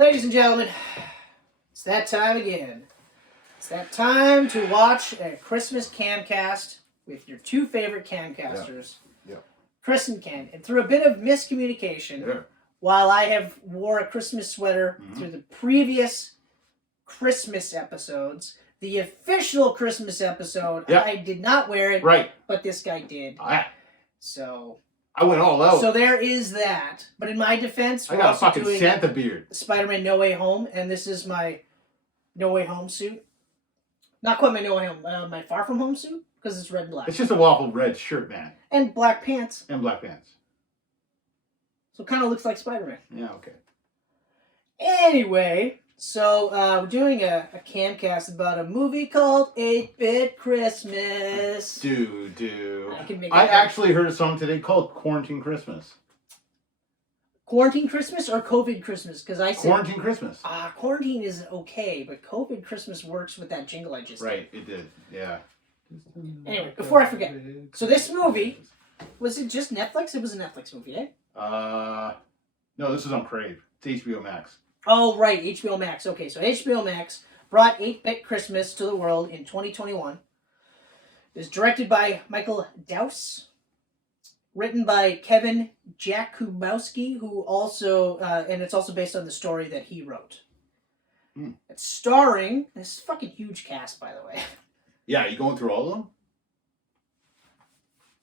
Ladies and gentlemen, it's that time again. It's that time to watch a Christmas Camcast with your two favorite Camcasters, Chris and Ken. And through a bit of miscommunication, while I have wore a Christmas sweater through the previous Christmas episodes, the official Christmas episode, I did not wear it, but this guy did. So I went all out. So there is that. But in my defense, I got a fucking Santa beard. Spider-Man No Way Home, and this is my No Way Home suit. Not quite my No Way Home, my Far From Home suit, because it's red and black. It's just a waffle red shirt, man. And black pants. And black pants. So it kind of looks like Spider-Man. Yeah, okay. Anyway, so we're doing a camcast about a movie called 8-Bit Christmas. I actually heard a song today called Quarantine Christmas. Quarantine Christmas or COVID Christmas? Because I said Quarantine Christmas. Quarantine is okay, but COVID Christmas works with that jingle I just did. It did. Yeah. Anyway, before I forget, so this movie, was it just Netflix? It was a Netflix movie, eh? No, this is on Crave. It's HBO Max. Oh, right, HBO Max. Okay, so HBO Max brought 8-Bit Christmas to the world in 2021. It was directed by Michael Daus. Written by Kevin Jakubowski, who also, and it's also based on the story that he wrote. It's starring, this is a fucking huge cast, by the way. Yeah, you going through all of them?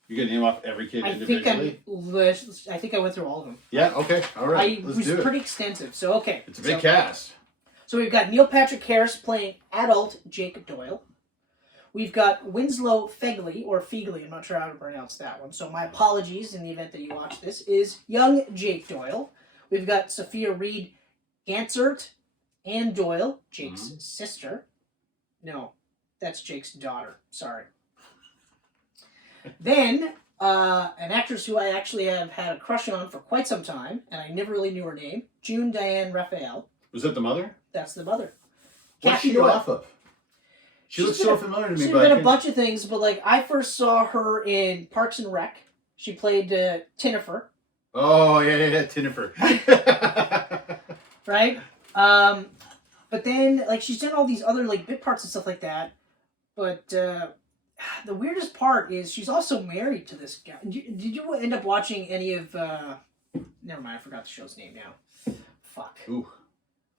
You gonna name off every kid individually? I think I went through all of them. Yeah, okay, all right, let's do it. It was pretty extensive, so okay. It's a big cast. So we've got Neil Patrick Harris playing adult Jake Doyle. We've got Winslow Fegley, or Fegley, I'm not sure how to pronounce that one, so my apologies in the event that you watch this, is young Jake Doyle. We've got Sophia Reed Gansert, Ann Doyle, Jake's sister. No, that's Jake's daughter, sorry. Then, an actress who I actually have had a crush on for quite some time, and I never really knew her name, Diane Raphael. Was that the mother? That's the mother. What's she off of? She looks so familiar to me. She's been a bunch of things, but like I first saw her in Parks and Rec. She played Tinnifer. Oh yeah, Tinnifer. Right. But then like she's done all these other like bit parts and stuff like that. But the weirdest part is she's also married to this guy. Did you end up watching any of? Never mind, I forgot the show's name now. Fuck. Ooh.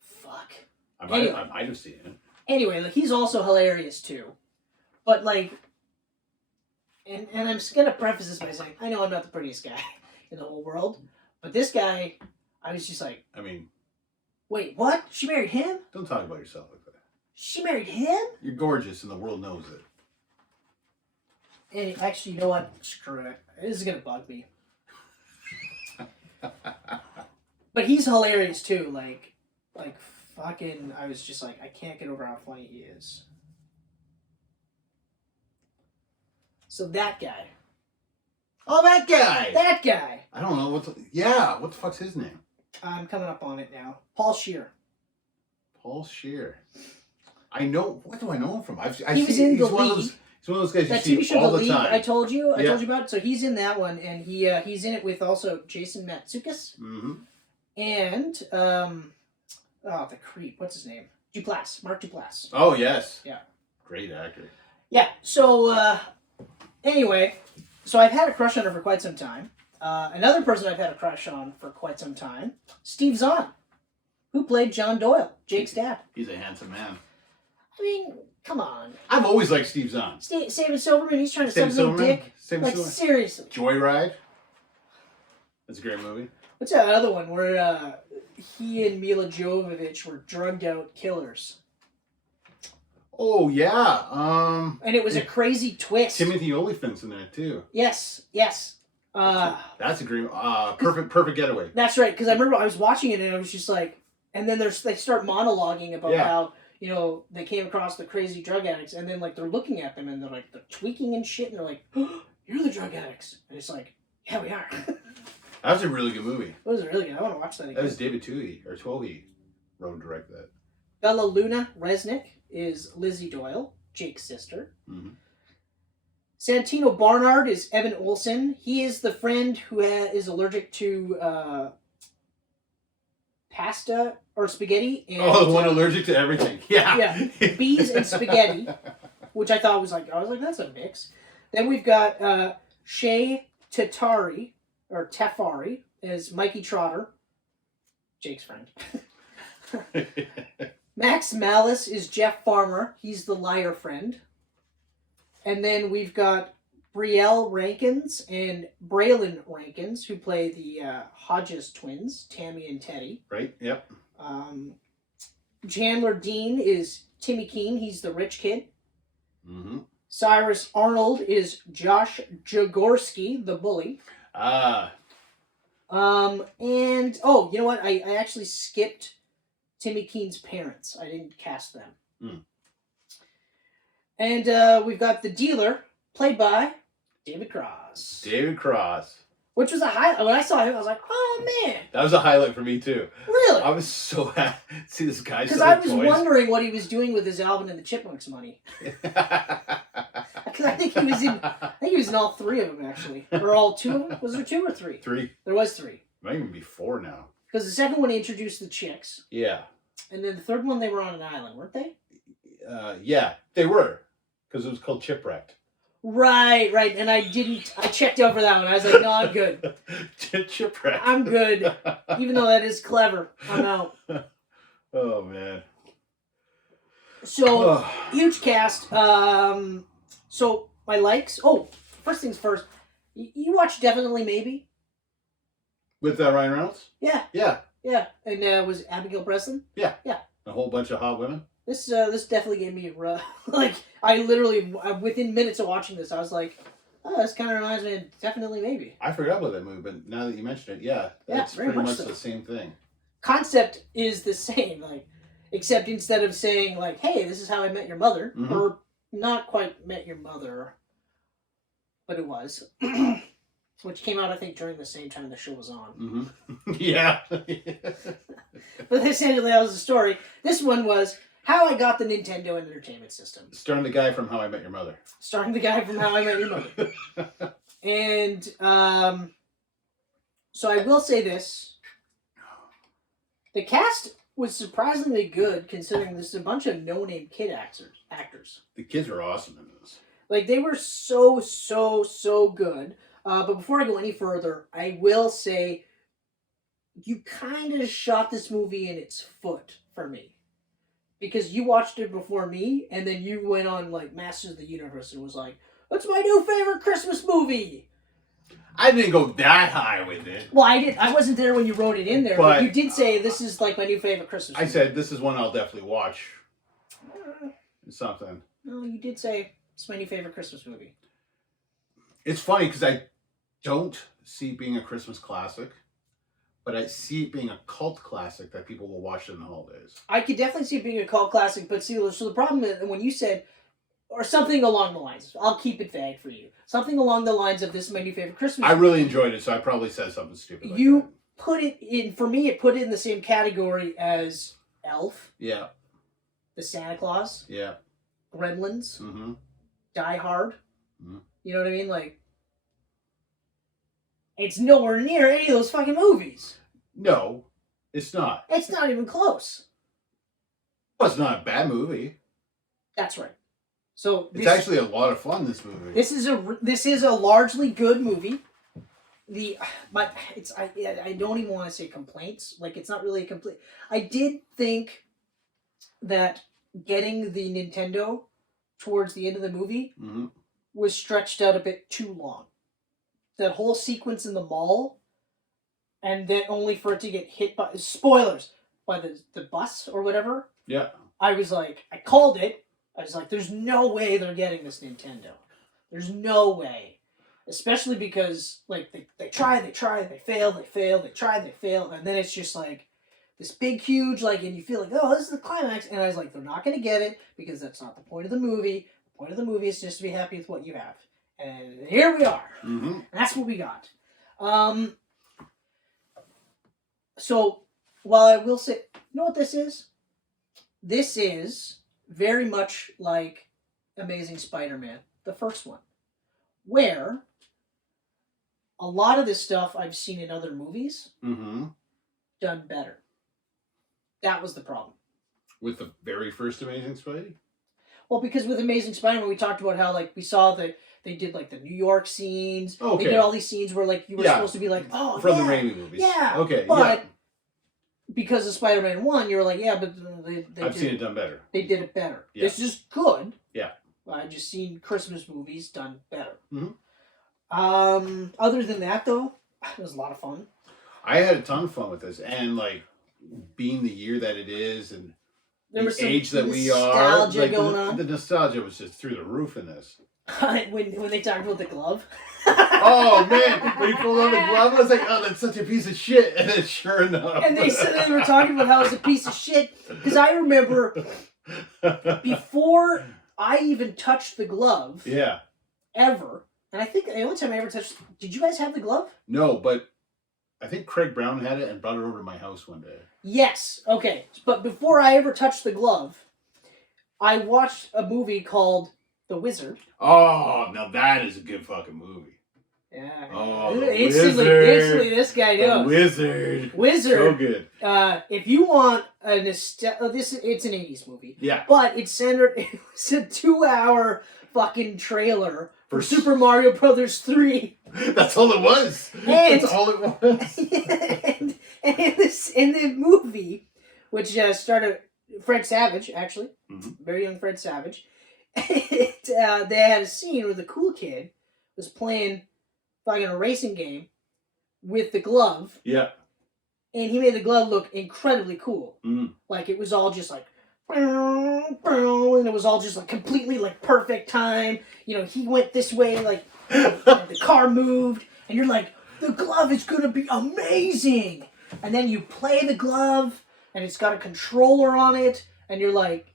Fuck. I might have seen it. Anyway, like he's also hilarious too, but like, and I'm just gonna preface this by saying I know I'm not the prettiest guy in the whole world, but this guy, I was just like, I mean, wait, what? She married him? Don't talk about yourself like that. She married him? You're gorgeous, and the world knows it. And actually, you know what? Screw it. This is gonna bug me. But he's hilarious too. Like. Fucking, I was just like, I can't get over how funny he is. So that guy. Oh, that guy! That guy! I don't know, what the fuck's his name? I'm coming up on it now. Paul Scheer. Paul Scheer. I know, what do I know him from? He's in The League. He's one of those guys that you TV see show, all The the League, time. I told you about it. So he's in that one, and he's in it with also Jason Matsukas. And, the creep. What's his name? Duplass. Mark Duplass. Oh, yes. Yeah. Great actor. Yeah. So, anyway, so I've had a crush on her for quite some time. Another person I've had a crush on for quite some time, Steve Zahn, who played John Doyle, Jake's dad. He's a handsome man. I mean, come on. I've always liked Steve Zahn. David Silverman, he's trying to suck some dick. Seriously. Joyride. That's a great movie. What's that other one where he and Mila Jovovich were drugged out killers? Oh, yeah. And it was a crazy twist. Timothy Olyphant's in there, too. Yes. That's a great... perfect getaway. That's right, because I remember I was watching it and I was just like... And then they start monologuing about how, you know, they came across the crazy drug addicts, and then, like, they're looking at them and they're tweaking and shit, and they're like, oh, you're the drug addicts. And it's like, yeah, we are. That was a really good movie. It was really good. I want to watch that again. That was David Twohy wrote and directed that. Bella Luna Resnick is Lizzie Doyle, Jake's sister. Santino Barnard is Evan Olsen. He is the friend who is allergic to pasta or spaghetti. And, the one allergic to everything. Yeah. Yeah, bees and spaghetti, which I thought was like, that's a mix. Then we've got Shay Tefari as Mikey Trotter, Jake's friend. Max Malice is Jeff Farmer. He's the liar friend. And then we've got Brielle Rankins and Braylon Rankins, who play the Hodges twins, Tammy and Teddy. Right, yep. Chandler Dean is Timmy Keene. He's the rich kid. Mm-hmm. Cyrus Arnold is Josh Jagorsky, the bully. And, you know what? I actually skipped Timmy Keene's parents. I didn't cast them. Mm. And we've got the dealer, played by David Cross. Which was a highlight. When I saw him, I was like, oh, man. That was a highlight for me, too. Really? I was so happy to see this guy. Because I was wondering what he was doing with his Alvin and the Chipmunks money. Because I think he was in all three of them, actually. Or all two of them? Was there two or three? Three. There was three. Might even be four now. Because the second one introduced the chicks. Yeah. And then the third one, they were on an island, weren't they? Yeah, they were. Because it was called Chipwrecked. Right. And I checked out for that one. I was like, no, I'm good. Chipwrecked. I'm good. Even though that is clever. I'm out. Oh, man. So, huge cast. So, my likes. Oh, first things first. You watched Definitely Maybe? With Ryan Reynolds? Yeah. Yeah. Yeah. And was Abigail Breslin? Yeah. Yeah. A whole bunch of hot women? This definitely gave me a like, I literally, within minutes of watching this, I was like, oh, this kind of reminds me of Definitely Maybe. I forgot about that movie, but now that you mention it, yeah, it's very pretty much so. the same thing. Concept is the same, like, except instead of saying, like, hey, this is how I met your mother, Mm-hmm. or not quite met your mother, but it was, which came out, I think, during the same time the show was on. Mm-hmm. Yeah. But essentially, that was the story. This one was How I Got the Nintendo Entertainment System. Starring the guy from How I Met Your Mother. Starring the guy from How I Met Your Mother. And, so I will say this. The cast was surprisingly good, considering this is a bunch of no-name kid actors. The kids are awesome in this. Like, they were so good. But before I go any further, I will say you kind of shot this movie in its foot for me. Because you watched it before me, and then you went on, like, Masters of the Universe and was like, that's my new favorite Christmas movie! I didn't go that high with it. Well, I wasn't there when you wrote it in there, but you did say this is, like, my new favorite Christmas movie. I said, this is one I'll definitely watch. Something. No, you did say it's my new favorite Christmas movie. It's funny, because I don't see it being a Christmas classic. But I see it being a cult classic that people will watch in the holidays. I could definitely see it being a cult classic, but see, so the problem is when you said, or something along the lines, I'll keep it vague for you, something along the lines of this is my new favorite Christmas movie. I really enjoyed it, so I probably said something stupid like you put it in, for me, it put it in the same category as Elf. Yeah. The Santa Claus. Yeah. Gremlins. Mm-hmm. Die Hard. Mm-hmm. You know what I mean? Like, it's nowhere near any of those fucking movies. No, it's not. It's not even close. Well, it's not a bad movie. That's right. So it's actually a lot of fun. This movie. This is a largely good movie. I don't even want to say complaints. Like, it's not really a complaint. I did think that getting the Nintendo towards the end of the movie was stretched out a bit too long. That whole sequence in the mall, and then only for it to get hit by, spoilers, by the bus or whatever. Yeah. I was like, I called it. I was like, there's no way they're getting this Nintendo. There's no way. Especially because, like, they try, they fail, they try, they fail, and then it's just like this big, huge, like, and you feel like, oh, this is the climax, and I was like, they're not going to get it, because that's not the point of the movie. The point of the movie is just to be happy with what you have. And here we are. Mm-hmm. And that's what we got. So, while I will say, you know what this is? This is very much like Amazing Spider-Man, the first one, where a lot of this stuff I've seen in other movies done better. That was the problem. With the very first Amazing Spidey? Well, because with Amazing Spider-Man, we talked about how, like, we saw that they did, like, the New York scenes. Okay. They did all these scenes where, like, you were supposed to be like, oh, from the Raimi movies. Yeah. Okay, but because of Spider-Man 1, you were like, yeah, but I've seen it done better. They did it better. Yeah. This is good. Yeah. I've just seen Christmas movies done better. Mm-hmm. Other than that, though, it was a lot of fun. I had a ton of fun with this, and like being the year that it is, and there was some age that we are, nostalgia like, going on. The nostalgia was just through the roof in this. when they talked about the glove. Oh man, when he pulled on the glove, I was like, "Oh, that's such a piece of shit." And then, sure enough, and they said they were talking about how it was a piece of shit because I remember before I even touched the glove. Yeah. Ever, and I think the only time I ever touched. Did you guys have the glove? No, but I think Craig Brown had it and brought it over to my house one day. Yes. Okay. But before I ever touched the glove, I watched a movie called The Wizard. Oh, now that is a good fucking movie. Yeah. Oh, instantly, this guy knows. Wizard. So good. If you want a it's an 80s movie. Yeah. But it was a 2-hour fucking trailer for Super Mario Brothers 3. That's all it was. And, that's all it was. and in the movie, which started Fred Savage, actually, very young Fred Savage, they had a scene where the cool kid was playing like in a racing game with the glove. Yeah. And he made the glove look incredibly cool. Mm. Like it was all just like, and it was all just like completely like perfect time. You know, he went this way, like the car moved, and you're like, the glove is gonna be amazing. And then you play the glove, and it's got a controller on it, and you're like,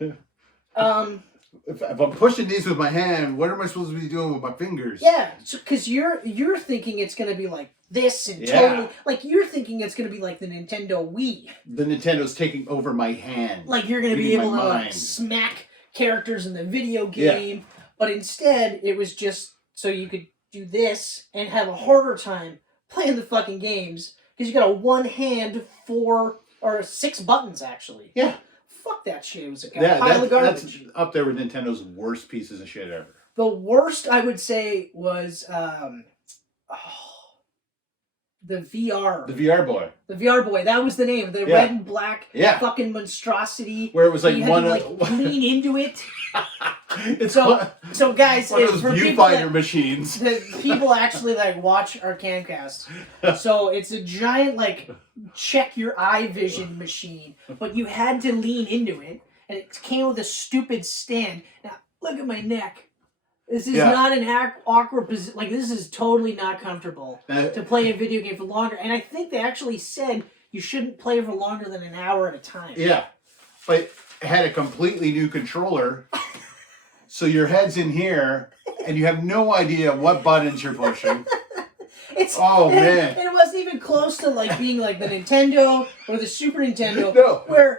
If I'm pushing these with my hand, what am I supposed to be doing with my fingers? Yeah, because you're thinking it's gonna be like this and totally like you're thinking it's gonna be like the Nintendo Wii. The Nintendo's taking over my hand. Like you're gonna be able to like, smack characters in the video game, but instead it was just so you could do this and have a harder time playing the fucking games because you got a 1 hand 4 or 6 buttons actually. Yeah. Fuck that shit. It was a pile of garbage. That's up there with Nintendo's worst pieces of shit ever. The worst, I would say, was the VR. The VR boy. The VR boy. That was the name. The red and black fucking monstrosity. Where it was like one to, lean into it. So guys, one of those viewfinder machines. The people actually like watch our Camcast. So it's a giant like check your eye vision machine, but you had to lean into it, and it came with a stupid stand. Now look at my neck. This is not an awkward position. Like this is totally not comfortable to play a video game for longer. And I think they actually said you shouldn't play for longer than an hour at a time. Yeah, but it had a completely new controller. So your head's in here, and you have no idea what buttons you're pushing. Man! And it wasn't even close to like being like the Nintendo or the Super Nintendo.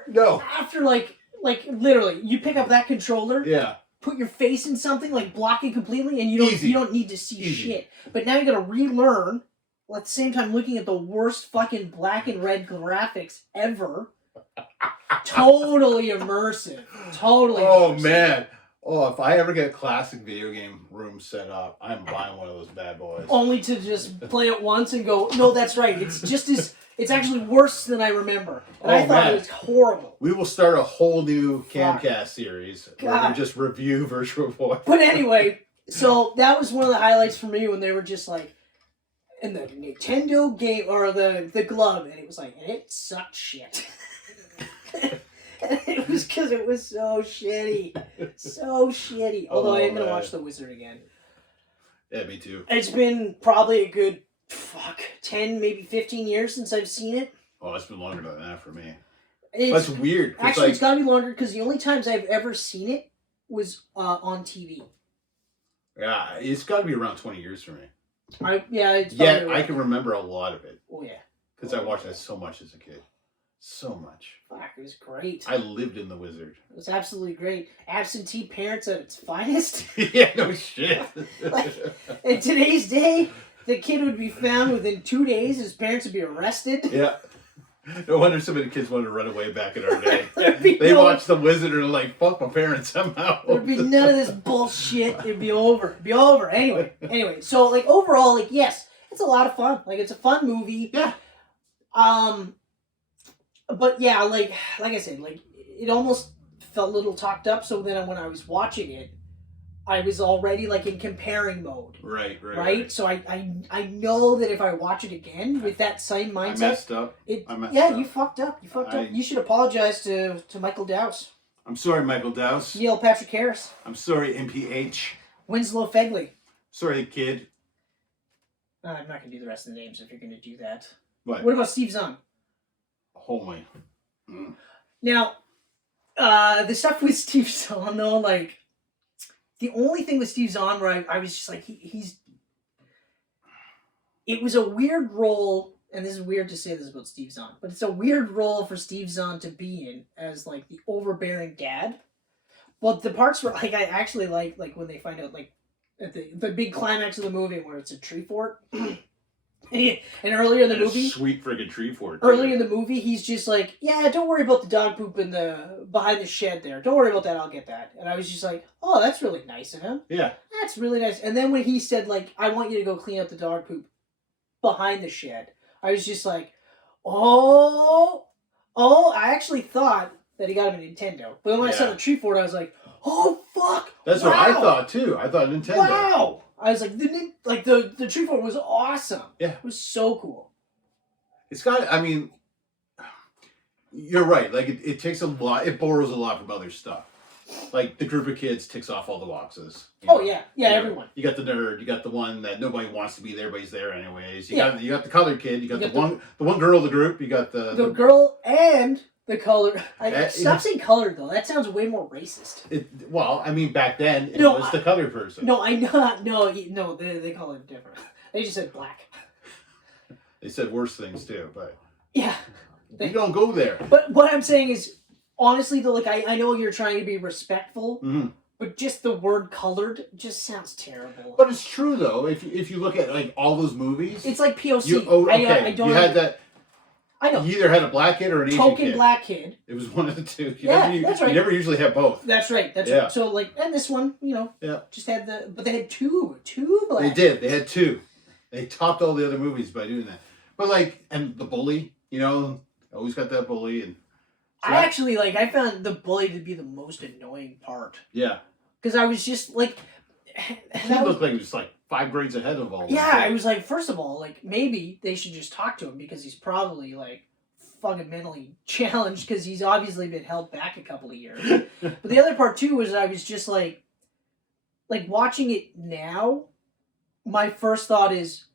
No. After like literally, you pick up that controller. Yeah. Put your face in something, like block it completely, and you don't need to see shit. But now you got to relearn. While at the same time, looking at the worst fucking black and red graphics ever. Totally immersive. Oh man. Oh, if I ever get a classic video game room set up, I'm buying one of those bad boys. Only to just play it once and go, no, that's right. It's actually worse than I remember. And I thought it was horrible. We will start a whole new Camcast series where we just review Virtual Boy. But anyway, so that was one of the highlights for me when they were just like, in the Nintendo game, or the glove, and it was like, and it sucked shit. And it was because it was so shitty. So shitty. Although I am going to watch The Wizard again. Yeah, me too. It's been probably a good, 10, maybe 15 years since I've seen it. Oh, it's been longer than that for me. That's weird. Actually, it's got to be longer because the only times I've ever seen it was on TV. Yeah, it's got to be around 20 years for me. I can remember a lot of it. Oh, yeah. Because I watched that so much as a kid. So much. Fuck, it was great. I lived in The Wizard. It was absolutely great. Absentee parents at its finest. Yeah, no shit. In today's day, the kid would be found within 2 days. His parents would be arrested. Yeah. No wonder so many kids wanted to run away back in our day. They watched The Wizard and they're like, fuck my parents somehow. There'd be none of this bullshit. It'd be over. It'd be over. Anyway. So, like, overall, like, yes, it's a lot of fun. Like, it's a fun movie. Yeah. But, yeah, like I said, like, it almost felt a little talked up. So then when I was watching it, I was already, like, in comparing mode. Right? So I know that if I watch it again with that same mindset... I messed up. You fucked up. You should apologize to Michael Daus. I'm sorry, Michael Daus. Neil Patrick Harris. I'm sorry, MPH. Winslow Fegley. Sorry, kid. I'm not going to do the rest of the names if you're going to do that. What about Steve Zahn? Holy. Mm. Now, the stuff with Steve Zahn, though, like... The only thing with Steve Zahn where I was just like, he's... It was a weird role, and this is weird to say this about Steve Zahn, but it's a weird role for Steve Zahn to be in as, like, the overbearing dad. Well, the parts where, like, I actually like when they find out, like, at the big climax of the movie where it's a tree fort. And earlier in the movie... Sweet friggin' tree fort. Earlier in the movie, he's just like, yeah, don't worry about the dog poop behind the shed there. Don't worry about that, I'll get that. And I was just like, oh, that's really nice of him. Yeah. That's really nice. And then when he said, like, I want you to go clean up the dog poop behind the shed, I was just like, I actually thought that he got him a Nintendo. But then when I saw the tree fort, I was like, oh, fuck! That's what I thought, too. I thought Nintendo. Wow! I was like, the tree fort was awesome. Yeah. It was so cool. It's got, I mean, you're right. Like, it takes a lot, it borrows a lot from other stuff. Like, the group of kids ticks off all the boxes. Yeah, everyone. You got the nerd, you got the one that nobody wants to be there, but he's there anyways. You got the colored kid, you got the one girl of the group, you got the girl and the color. Stop saying colored, though. That sounds way more racist. Well, I mean, back then, it was the colored person. No, I know. No, they call it different. They just said black. They said worse things, too, but... Yeah. We don't go there. But what I'm saying is, honestly, though, like, I know you're trying to be respectful, but just the word colored just sounds terrible. But it's true, though. If you look at, like, all those movies... It's like POC. I don't... You had that... I know. You either had a black kid or an Asian token kid. black kid. It was one of the two. That's right. You never usually have both. That's right. Right. So, like, and this one, just had but they had two black. They did. They had two. They topped all the other movies by doing that. But, like, and the bully, always got that bully. And so I found the bully to be the most annoying part. Yeah. Because I was just, like... He looked like he was, like, 5 grades ahead of all. Yeah, I was like, first of all, like, maybe they should just talk to him because he's probably, like, fundamentally challenged because he's obviously been held back a couple of years. But the other part, too, was I was just, like, watching it now, my first thought is,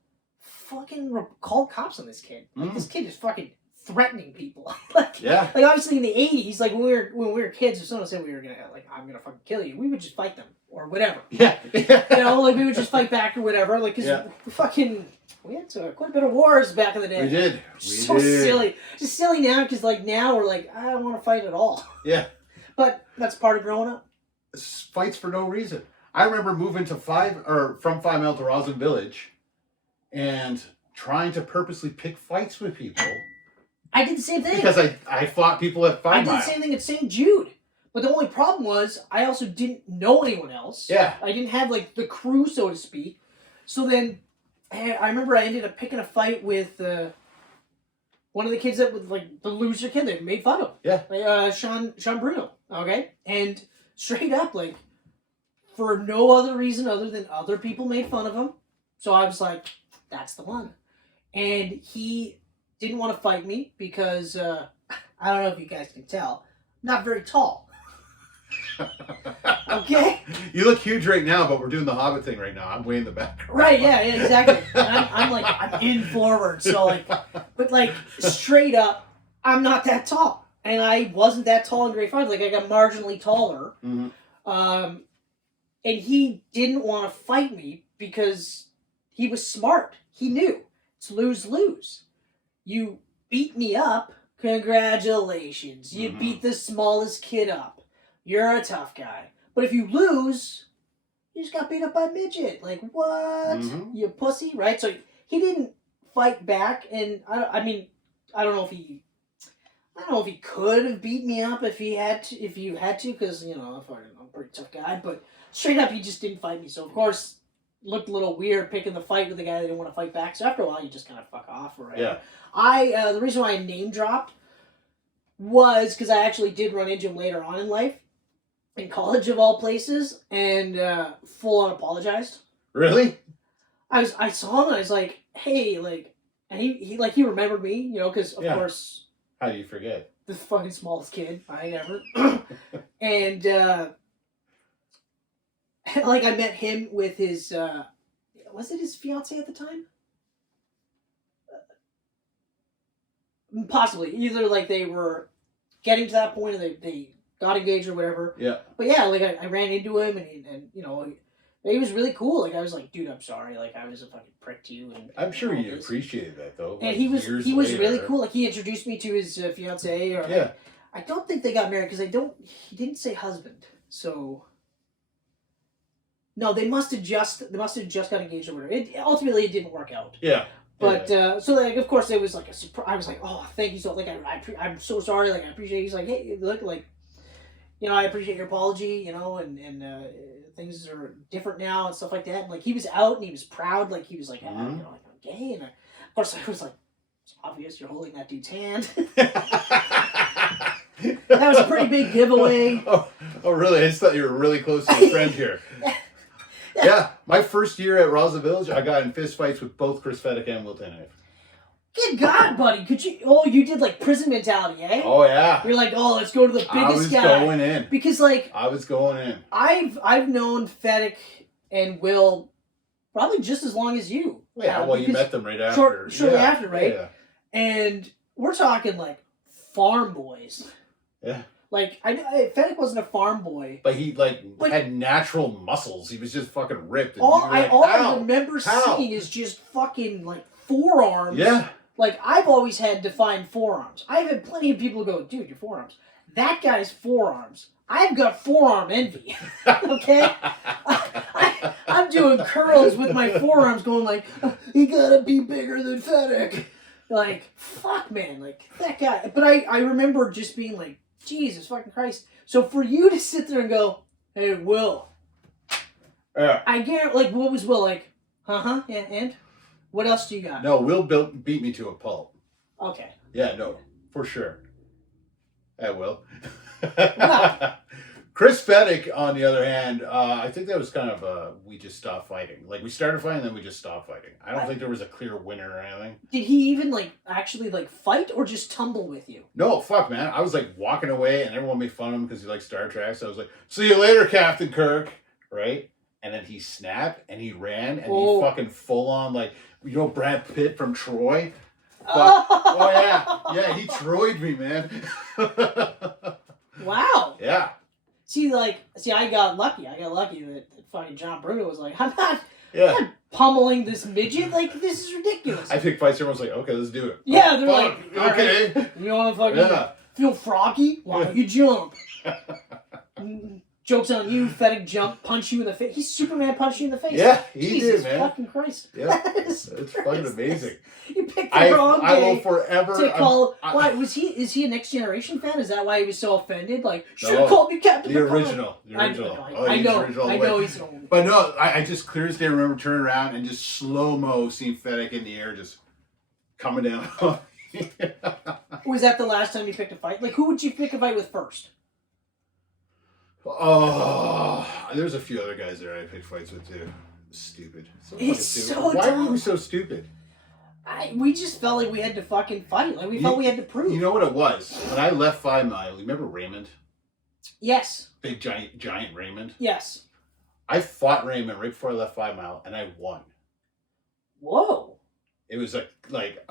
fucking call cops on this kid. Like, this kid is fucking threatening people. Like, obviously in the 80s, like, when we were kids, if someone said we were gonna, like, I'm gonna fucking kill you, we would just fight them. Or whatever. Yeah. Like, we would just fight back or whatever. Like, because we had quite a bit of wars back in the day. We did. Silly. Just silly now, because, like, now we're like, I don't want to fight at all. Yeah. But that's part of growing up. Fights for no reason. I remember moving from 5 Mile to Roslyn Village and trying to purposely pick fights with people. I did the same thing. Because I fought people at 5 Mile. I did the same thing at St. Jude. But the only problem was, I also didn't know anyone else. Yeah. I didn't have, like, the crew, so to speak. So then, I remember I ended up picking a fight with one of the kids that was, like, the loser kid that made fun of. Yeah. Like, Sean Bruno. Okay? And straight up, like, for no other reason other than other people made fun of him. So I was like, that's the one. And he didn't want to fight me because, I don't know if you guys can tell, I'm not very tall. Okay? You look huge right now, but we're doing the Hobbit thing right now. I'm way in the back. Right, yeah, exactly. And I'm in forward, so, like, but, like, straight up, I'm not that tall. And I wasn't that tall in grade 5. Like, I got marginally taller. Mm-hmm. And he didn't want to fight me because he was smart. He knew. It's lose-lose. You beat me up, congratulations. You beat the smallest kid up. You're a tough guy. But if you lose, you just got beat up by a midget. Like, what? You pussy, right? So he didn't fight back, and I don't know if he I don't know if he could have beat me up if he had to, if you had to, because, you know, I'm a pretty tough guy, but straight up, he just didn't fight me. So, of course, looked a little weird picking the fight with a guy that didn't want to fight back. So, after a while, you just kind of fuck off. Right? Yeah. The reason why I name dropped was because I actually did run into him later on in life, in college of all places, and full on apologized. Really? I saw him and I was like, hey, like, and he remembered me, you know, because of course. How do you forget? The fucking smallest kid I ever. And like I met him with his was it his fiance at the time? Possibly. Either like they were getting to that point or they got engaged or whatever. Yeah. But yeah, like I ran into him and you know, he was really cool. Like I was like, dude, I'm sorry. Like I was a fucking prick to you. And I'm sure you appreciated that though. And like, he was really cool. Like he introduced me to his fiance. Or yeah. I don't think they got married because he didn't say husband. So no, they must have just got engaged or whatever. Ultimately it didn't work out. Yeah. But so like of course it was like a surprise. I was like, oh, thank you so like I'm so sorry. Like I appreciate. He's like, hey, look, like, you know, I appreciate your apology. You know, and things are different now and stuff like that. And like he was out and he was proud. Like he was like, you know, like I'm gay. And of course I was like, it's obvious you're holding that dude's hand. That was a pretty big giveaway. Oh, really? I just thought you were really close to a friend here. Yeah, my first year at Rosa Village, I got in fist fights with both Chris Fedek and Will Tennife. Good God, buddy! Could you? Oh, you did like prison mentality, eh? Oh yeah. You're like, oh, let's go to the biggest guy. I was going in because like I was going in. I've known Fedek and Will probably just as long as you. Yeah, well, you met them right after. Shortly after, right? Yeah. And we're talking like farm boys. Yeah. Like Fedek wasn't a farm boy, but he had natural muscles. He was just fucking ripped. And all I remember seeing is just fucking like forearms. Yeah. Like I've always had defined forearms. I've had plenty of people go, dude, your forearms. That guy's forearms. I've got forearm envy. Okay, I'm doing curls with my forearms, going like, you gotta be bigger than Fedek. Like fuck, man, like that guy. But I remember just being like, Jesus fucking Christ. So for you to sit there and go, hey, Will. Yeah. I guarantee, like, what was Will like? Yeah, and? What else do you got? No, Will beat me to a pulp. Okay. Yeah, no, for sure. Yeah, Will. Wow. Chris Fedek, on the other hand, I think that was kind of we just stopped fighting. Like, we started fighting, then we just stopped fighting. I don't think there was a clear winner or anything. Did he even, like, actually, like, fight or just tumble with you? No, fuck, man. I was, like, walking away, and everyone made fun of him because he likes Star Trek. So I was like, see you later, Captain Kirk. Right? And then he snapped, and he ran, and he fucking full on, like, you know Brad Pitt from Troy? But, oh, yeah. Yeah, he Troyed me, man. Wow. Yeah. See, I got lucky. That fucking John Bruno was like, I'm not pummeling this midget. Like, this is ridiculous. I picked fights. Everyone's like, okay, let's do it. Yeah, they're like, okay. Right, you want to fucking feel froggy? Why don't you jump? Joke's on you, Fedek punch you in the face. He Superman punched you in the face. Yeah, he Jesus did, man. Fucking Christ. Yeah, it's fucking amazing. You picked the wrong day. I will forever. To call. Why is he a Next Generation fan? Is that why he was so offended? Like, should have called me Captain. The original. I know he's old. But no, I just clear as day remember turning around and just slow mo seeing Fedek in the air just coming down. Was that the last time you picked a fight? Like, who would you pick a fight with first? Oh, there's a few other guys there I picked fights with too. Stupid. It's so Why dumb. were we so stupid? We just felt like we had to fucking fight. Like we felt we had to prove. You know what it was? When I left 5 Mile, remember Raymond? Yes. Big giant Raymond? Yes. I fought Raymond right before I left 5 Mile and I won. Whoa. It was like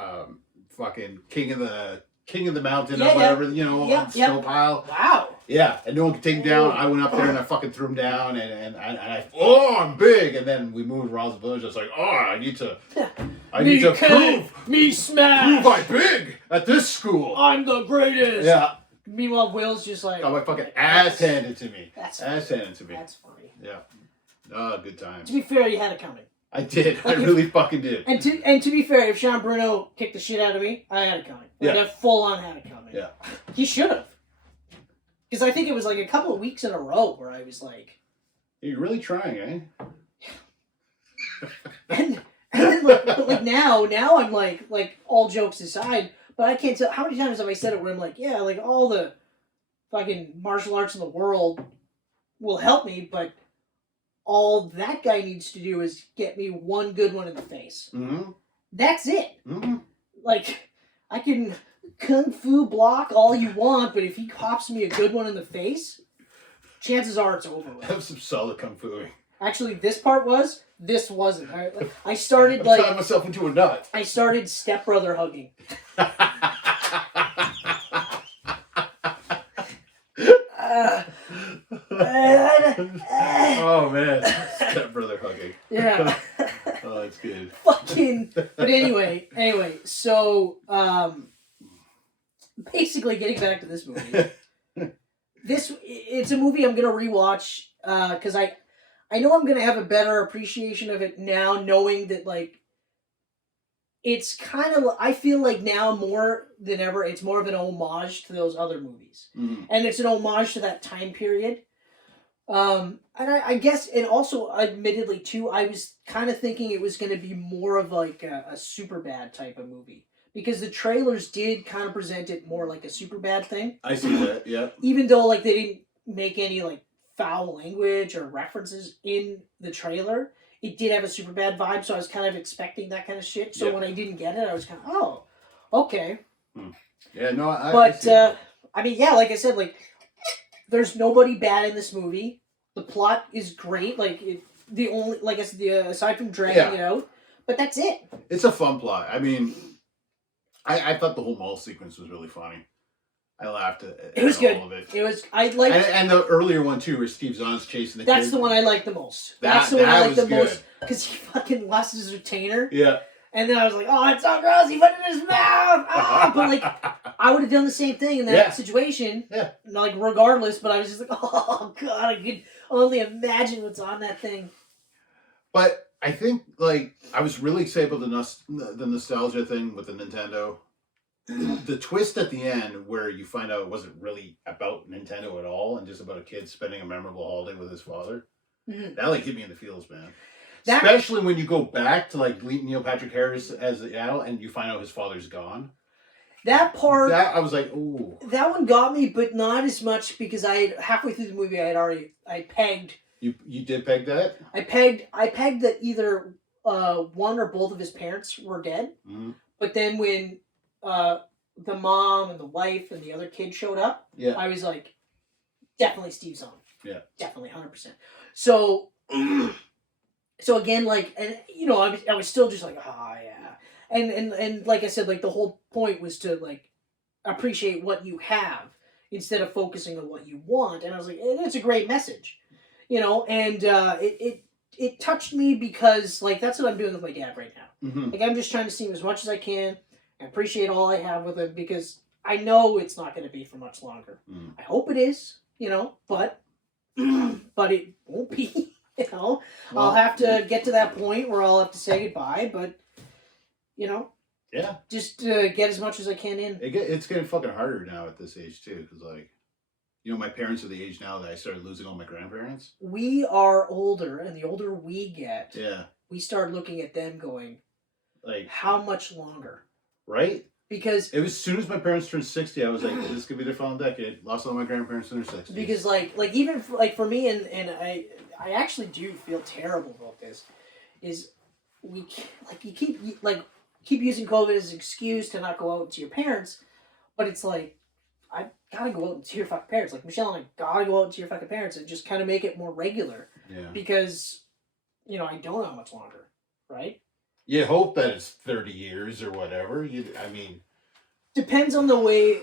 fucking king of the mountain or whatever, you know, snow pile. Wow. Yeah, and no one could take him down. I went up there and I fucking threw him down, and I'm big. And then we moved to Rosa Village. I was like, I need to prove me smash. Prove I'm big at this school. I'm the greatest. Yeah. Meanwhile, Will's just like, got my fucking ass handed to me. That's funny. funny. Yeah. Oh, good times. To be fair, you had it coming. I did. I really fucking did. And to be fair, if Sean Bruno kicked the shit out of me, I had it coming. Like, I full on had it coming. Yeah. He should have. Because I think it was like a couple of weeks in a row where I was like... You're really trying, eh? and then like now I'm like all jokes aside, but I can't tell how many times have I said it where I'm like, yeah, like all the fucking martial arts in the world will help me, but all that guy needs to do is get me one good one in the face. Mm-hmm. That's it. Mm-hmm. Like, I can kung fu block all you want, but if he pops me a good one in the face, chances are it's over with. Have some solid kung fu-ing. Actually, this wasn't. I started I'm tying myself into a knot. I started stepbrother hugging. Oh man, stepbrother hugging. Yeah. Oh, that's good. Fucking. But anyway. So, basically, getting back to this movie. It's a movie I'm gonna rewatch because I know I'm gonna have a better appreciation of it now, knowing that like it's kind of, I feel like now more than ever it's more of an homage to those other movies, and it's an homage to that time period. And I guess, and also admittedly too, I was kind of thinking it was going to be more of like a Superbad type of movie. Because the trailers did kind of present it more like a Superbad thing. I see that, yeah. Even though like they didn't make any like foul language or references in the trailer, it did have a Superbad vibe, so I was kind of expecting that kind of shit. So when I didn't get it, I was kind of, oh, okay. Yeah, no, I mean, yeah, like I said, like, there's nobody bad in this movie. The plot is great. Like, the only, like I said, aside from dragging it out, but that's it. It's a fun plot. I mean, I thought the whole mall sequence was really funny. I laughed at it was good. all of it. It was, I liked... And the earlier one, too, where Steve Zahn's chasing the kid. That's the one I like the most. That's the one I like the most. Because he fucking lost his retainer. Yeah. And then I was like, oh, it's so gross. He put it in his mouth. Ah! But, like, I would have done the same thing in that situation. Yeah. Like, regardless. But I was just like, oh, God, I could only imagine what's on that thing. But I think, like, I was really excited about the nostalgia thing with the Nintendo. The twist at the end where you find out it wasn't really about Nintendo at all and just about a kid spending a memorable holiday with his father. That, like, hit me in the feels, man. Especially when you go back to, like, Neil Patrick Harris as the adult and you find out his father's gone. That part... I was like, ooh. That one got me, but not as much because halfway through the movie, I pegged... You did peg that? I pegged that either one or both of his parents were dead. But then when the mom and the wife and the other kid showed up, I was like, definitely Steve Zahn. Yeah. Definitely, 100%. So again, like, and you know, I was still just like, oh yeah. And like I said, like the whole point was to like appreciate what you have instead of focusing on what you want. And I was like, it's a great message. You know, and it touched me because, like, that's what I'm doing with my dad right now. Like, I'm just trying to see him as much as I can and appreciate all I have with him because I know it's not going to be for much longer. I hope it is, you know, but it won't be, you know. Well, I'll have to get to that point where I'll have to say goodbye, but, you know. Yeah. Just get as much as I can in. It's getting fucking harder now at this age, too, because, like, you know, my parents are the age now that I started losing all my grandparents. We are older, and the older we get, we start looking at them going, like, how much longer? Right? Because it was as soon as my parents turned 60, I was like, this could be their final decade. Lost all my grandparents in their 60s. Because, like even for me, and I actually do feel terrible about this, is you keep using COVID as an excuse to not go out to your parents, but it's like, I gotta go out and see your fucking parents. Like, Michelle and I gotta go out and see your fucking parents and just kind of make it more regular. Yeah. Because, you know, I don't know how much longer, right? You hope that it's 30 years or whatever. I mean... Depends on the way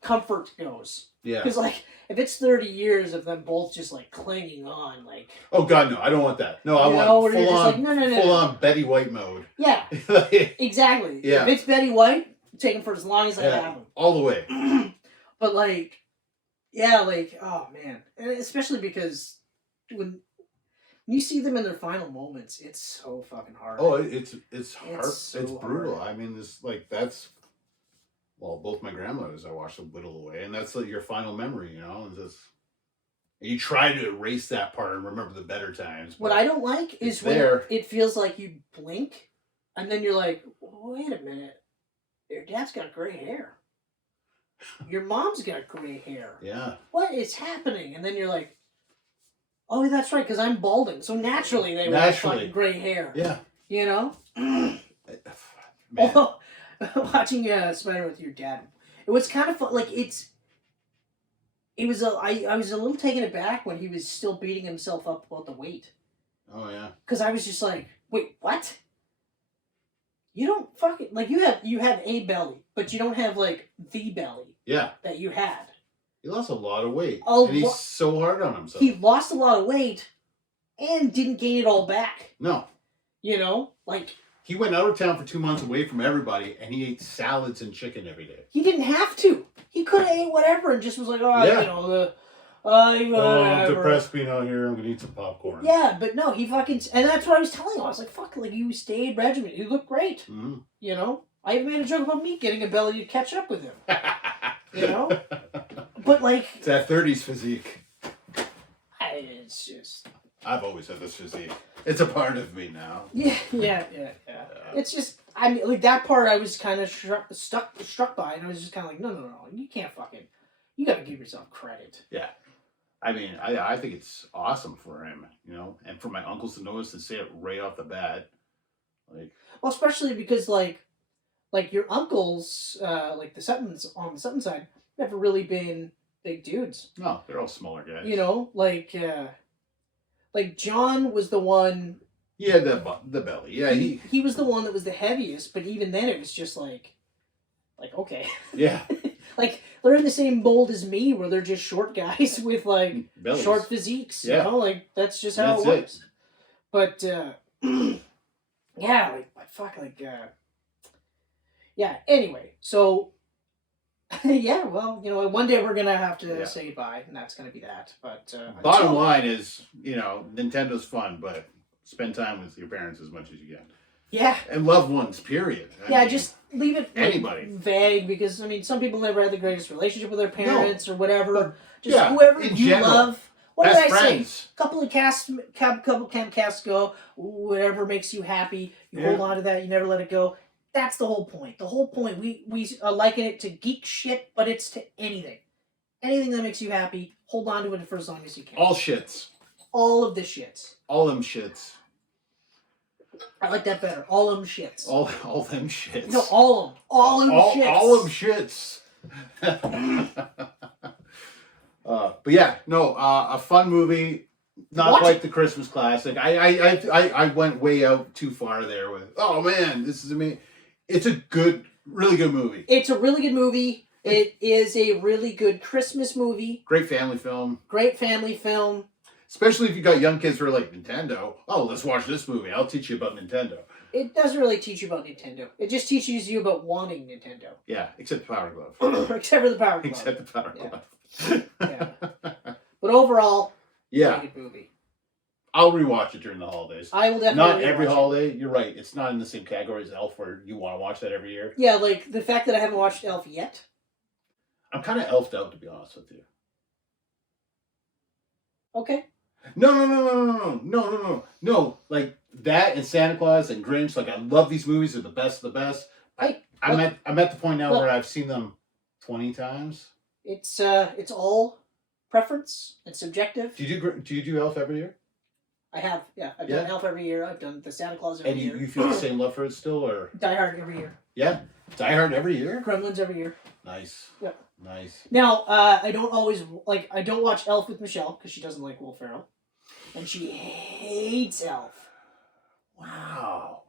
comfort goes. Yeah. Because, like, if it's 30 years of them both just, like, clinging on, like... Oh, God, no. I don't want that. No, I want full on Betty White mode. Yeah. Exactly. Yeah. If it's Betty White, take them for as long as I have them. All the way. But, like, yeah, like, oh, man. And especially because when You see them in their final moments. It's so fucking hard. Oh, it's hard. So it's brutal. hard. I mean, that's. Well, both my grandmothers, I watched them whittle away, and that's like your final memory, you know. And you try to erase that part and remember the better times. What I don't like is when it feels like you blink, and then you're like, wait a minute, your dad's got gray hair. Your mom's got gray hair. Yeah. What is happening? And then you're like, oh, that's right, because I'm balding. So naturally they would have fucking gray hair. Yeah. You know? Man. Although, watching Spider with your dad, it was kind of fun. Like, I was a little taken aback when he was still beating himself up about the weight. Oh, yeah. Because I was just like, wait, what? You don't fucking... Like, you have a belly, but you don't have, like, the belly. Yeah. That you had. He lost a lot of weight. And he's so hard on himself. He lost a lot of weight and didn't gain it all back. No. You know? Like... He went out of town for 2 months away from everybody, and he ate salads and chicken every day. He didn't have to. He could have ate whatever and just was like, oh, yeah. you know, I'm depressed being out here. I'm going to eat some popcorn. Yeah, but no, he fucking... And that's what I was telling him. I was like, fuck, like, you stayed regimented. You look great. Mm-hmm. You know? I even made a joke about me getting a belly to catch up with him. You know? But, like... It's that 30s physique. It's just... I've always had this physique. It's a part of me now. Yeah. It's just... I mean, like, that part I was kind of struck by, and I was just kind of like, no. You can't fucking... You gotta give yourself credit. Yeah. I mean, I think it's awesome for him, you know, and for my uncles to notice and say it right off the bat. Like... Well, especially because, like your uncles, like the Suttons, on the Sutton side, never really been big dudes. No, they're all smaller guys. You know, like John was the one... He had the belly. Yeah, he was the one that was the heaviest, but even then it was just like okay. Yeah. Like, they're in the same mold as me, where they're just short guys with, like, bellies. Short physiques. Yeah. You know, like, that's just how it works. But, yeah, yeah, anyway, so, yeah, well, you know, one day we're going to have to say goodbye, and that's going to be that. But, bottom line is, you know, Nintendo's fun, but spend time with your parents as much as you can. Yeah. And loved ones, period. I mean, just leave it vague, because, I mean, some people never had the greatest relationship with their parents or whatever. Just whoever you love. What did I say? Couple of camcasts ago, whatever makes you happy, you hold on to that, you never let it go. That's the whole point. The whole point, we liken it to geek shit, but it's to anything. Anything that makes you happy, hold on to it for as long as you can. All shits. All of the shits. All them shits. I like that better. All them shits. All them shits. No, all them. All them shits. All them shits. But yeah, no, a fun movie. Not quite the Christmas classic. I went way out too far there with, oh man, this is amazing. It's a really good movie. It's a really good movie. It is a really good Christmas movie. Great family film. Especially if you got young kids who are like, Nintendo? Oh, let's watch this movie. I'll teach you about Nintendo. It doesn't really teach you about Nintendo. It just teaches you about wanting Nintendo. Yeah, except the Power Glove. Except for the Power Glove. Except the Power Glove. Yeah. But overall, really good movie. I'll rewatch it during the holidays. I will definitely Not every holiday. You're right. It's not in the same category as Elf where you want to watch that every year. Yeah, like the fact that I haven't watched Elf yet. I'm kind of elfed out, to be honest with you. Okay. No. Like that and Santa Claus and Grinch. Like, I love these movies. They're the best of the best. I'm at the point now where I've seen them 20 times. It's all preference. It's subjective. Do you do Elf every year? I have. Yeah, I've done Elf every year. I've done the Santa Claus every year. And you feel the same love for it still, or Die Hard every year? Yeah, Die Hard every year. Gremlins every year. Nice. Yep. Nice. Now, I don't watch Elf with Michelle because she doesn't like Will Ferrell, and she hates Elf. Wow.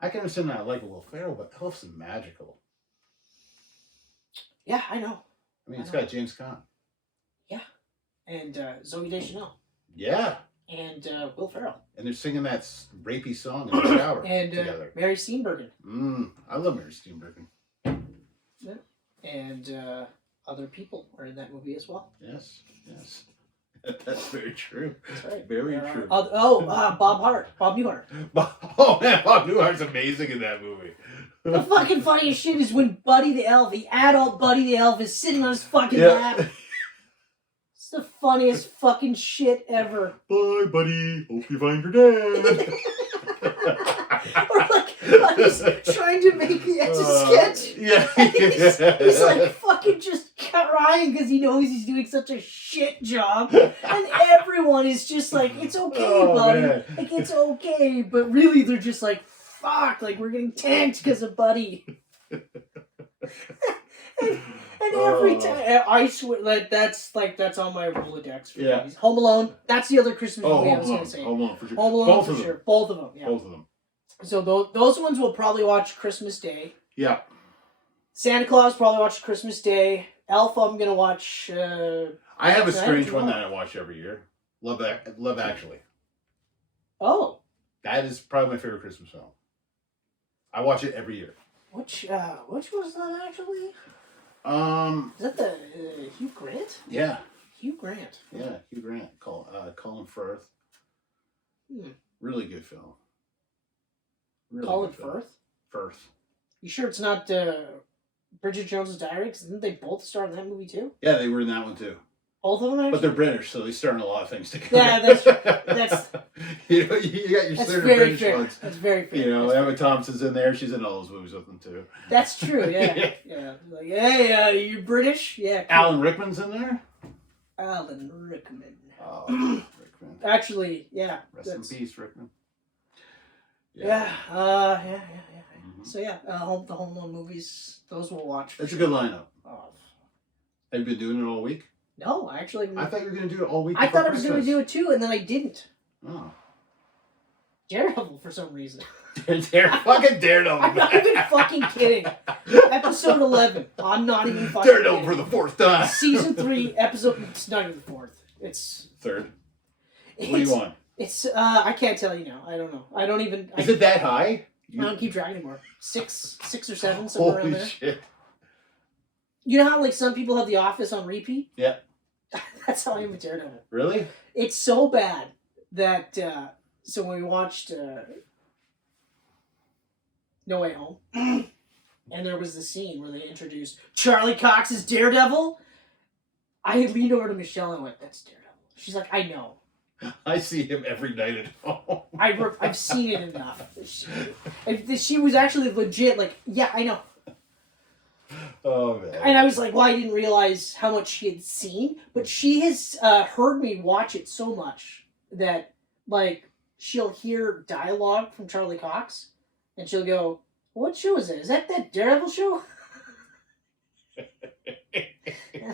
I can understand that I like Will Ferrell, but Elf's magical. Yeah, I know. I mean, it's got James Caan. Yeah, and Zooey Deschanel. Yeah. And Will Ferrell. And they're singing that rapey song in the shower together. Mary Steenburgen. I love Mary Steenburgen. Yeah. And other people are in that movie as well. Yes. That's very true. That's right. Very true. Bob Newhart. Oh man, Bob Newhart's amazing in that movie. The fucking funniest shit is when Buddy the Elf, the adult Buddy the Elf, is sitting on his fucking lap. It's the funniest fucking shit ever. Bye, buddy. Hope you find your dad. Or like, Buddy's trying to make the Etch-a-Sketch. Yeah. He's like fucking just crying because he knows he's doing such a shit job. And everyone is just like, it's okay, buddy. Man. Like, it's okay. But really, they're just like, fuck, like, we're getting tanked because of Buddy. and every time, I swear, like, that's on my Rolodex for movies. Home Alone, that's the other Christmas movie I was going to say. Home Alone, for sure. Home Alone, for sure. Both of them, yeah. Both of them. So those ones we'll probably watch Christmas Day. Yeah. Santa Claus probably watch Christmas Day. Elf I'm gonna watch. I have a strange one that I watch every year. Love Actually. Oh. That is probably my favorite Christmas film. I watch it every year. Which was that actually? Is that the Hugh Grant? Yeah. Hugh Grant. Yeah, Hugh Grant. Colin Firth. Really good film. Really Colin Firth? Firth. You sure it's not Bridget Jones's Diary? Because didn't they both star in that movie too? Yeah, they were in that one too. Both of them, actually? But they're British, so they star in a lot of things together. Yeah, that's you got your certain very British fair. ones. That's very fair. You know, Emma Thompson's in there. She's in all those movies with them too. That's true. Yeah, yeah. Like, hey, you British? Yeah. Cool. Alan Rickman's in there. Alan Rickman. Oh, Rickman. Actually, yeah. Rest in peace, Rickman. Yeah. Mm-hmm. So yeah, the Home Alone movies. Those we'll watch. That's a good lineup. Oh. Have you been doing it all week? No, actually. I thought you were going to do it all week. I thought I was going to do it too, and then I didn't. Oh. Daredevil for some reason. Fucking Daredevil. I'm not even fucking kidding. Episode 11. I'm not even fucking Daredevil kidding. for the 4th time. Season 3, episode. It's not even the 4th. It's 3rd. What do you want? It's I can't tell you now. I don't know. I don't even. Is it that high? I don't keep track anymore. 6 or 7, somewhere around there. Holy shit. You know how like some people have The Office on repeat? Yeah. That's how I am with Daredevil. Really? It's so bad that so when we watched No Way Home, and there was the scene where they introduced Charlie Cox as Daredevil, I leaned over to Michelle and went, "That's Daredevil." She's like, "I know. I see him every night at home. I've seen it enough." She was actually legit like, "Yeah, I know." Oh man! And I was like, well, I didn't realize how much she had seen, but she has heard me watch it so much that like she'll hear dialogue from Charlie Cox, and she'll go, "What show is it? Is that Daredevil show?"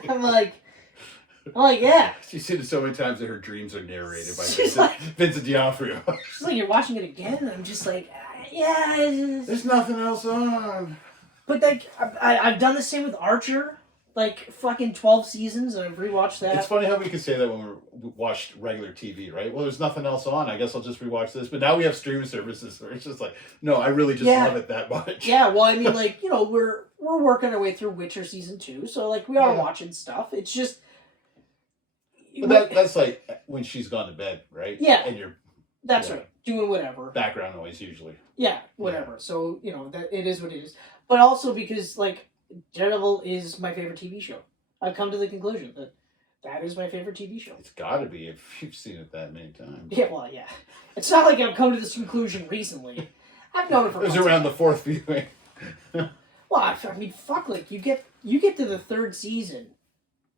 I'm like, yeah. She's seen it so many times that her dreams are narrated by Vincent D'Onofrio. She's like, "You're watching it again?" And I'm just like, yeah. There's nothing else on. But like, I've done the same with Archer, like fucking 12 seasons, and I've rewatched that. It's funny how we could say that when we watched regular TV, right? Well, there's nothing else on. I guess I'll just rewatch this. But now we have streaming services where it's just like, no, I really just love it that much. Yeah, well, I mean, like, you know, we're working our way through Witcher season 2, so like we are watching stuff. It's just. But that's like when she's gone to bed, right? Yeah. And you're. That's right. Doing whatever. Background noise usually. Yeah, whatever. Yeah. So, you know, that it is what it is. But also because, like, Daredevil is my favorite TV show. I've come to the conclusion that is my favorite TV show. It's got to be if you've seen it that many times. Yeah, well, yeah. It's not like I've come to this conclusion recently. I've known it for. It was around the 4th viewing. Well, I mean, fuck, like you get to the 3rd season,